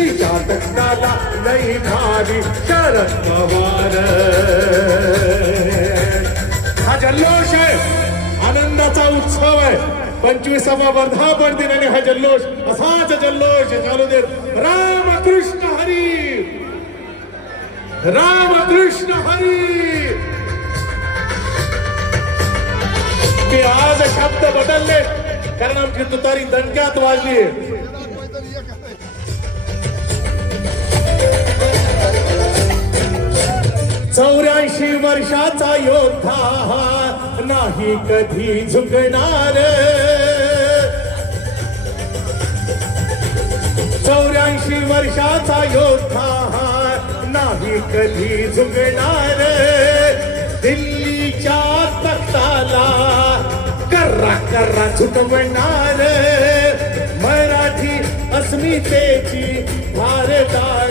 दिल्लीच्या तख्ताला लई भारी शरद पवार. हा जल्लोष आहे. आनंदाचा उत्सव आहे. पंचवीसावा वर्धापन दिनाने हा जल्लोष असाच जल्लोष चालू देत. रामकृष्ण हरी. रामकृष्ण हरी. मी आज शब्द बदलले. कारण आमची तुतारी दणक्यात वाजली. चौऱ्याऐंशी वर्षाचा योद्धा नाही कधी झुकणार. चौऱ्याऐंशी वर्षाचा योद्धा नाही कधी झुकणार. दिल्लीच्या तख्ताला कर्रा कर्रा झुकवणार. मराठी अस्मितेची भारतार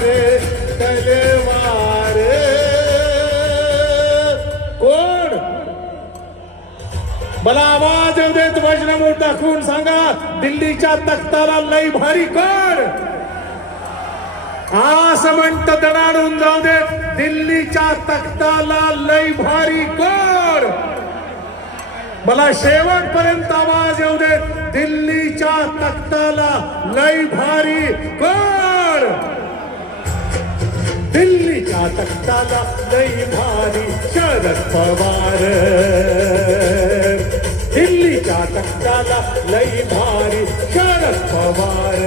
मला आवाज येऊ देत वज्रमूठ दाखवून सांगा दिल्लीच्या तख्ताला लई भारी कर. आस म्हणत दडाडून जाऊ दे दिल्लीच्या तख्ताला लई भारी कर. मला शेवटपर्यंत आवाज येऊ दे दिल्लीच्या तख्ताला लई भारी कर. दिल्लीच्या तख्ताला लई भारी शरद पवार. कष्टाला लई भारी शरद पवार.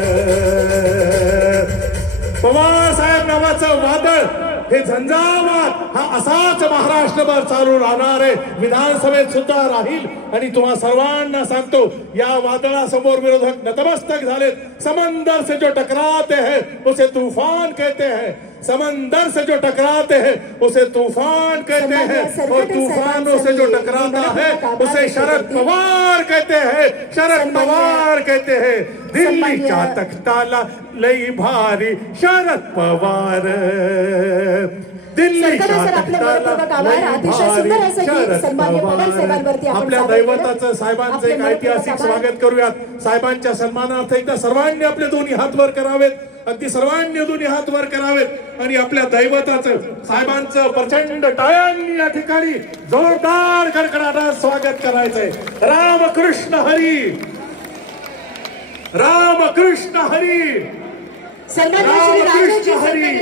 पवार साहेब नावाचं वादळ हे झंझावात हा असाच महाराष्ट्रभर चालू राहणार आहे. विधानसभेत सुद्धा राहील. आणि तुम्हा सर्वांना सांगतो या वादळासमोर विरोधक नतमस्तक झालेत. समंदर से जो टकराते हैं उसे तूफ़ान कहते हैं. समंदर से जो टकराते हैं उसे तूफ़ान कहते हैं. और तूफानों से जो टकराता है उसे शरद पवार कहते हैं. शरद पवार कहते हैं. दिल्ली भारी मनपूर्वक तख्ताला लई भारी शरद पवार. आपल्या. दैवताचं साहेबांचं एक ऐतिहासिक. स्वागत करूयात. साहेबांच्या सन्मानार्थ एकदा सर्वांनी आपले दोन्ही हात वर करावेत. अगदी सर्वांनी दोन्ही हात वर करावेत. आणि आपल्या दैवताचं साहेबांचं प्रचंड टाळ्यांनी या ठिकाणी जोरदार कडकडाटात स्वागत करायचंय. रामकृष्ण हरी! रामकृष्ण हरी! रामकृष्ण हरी.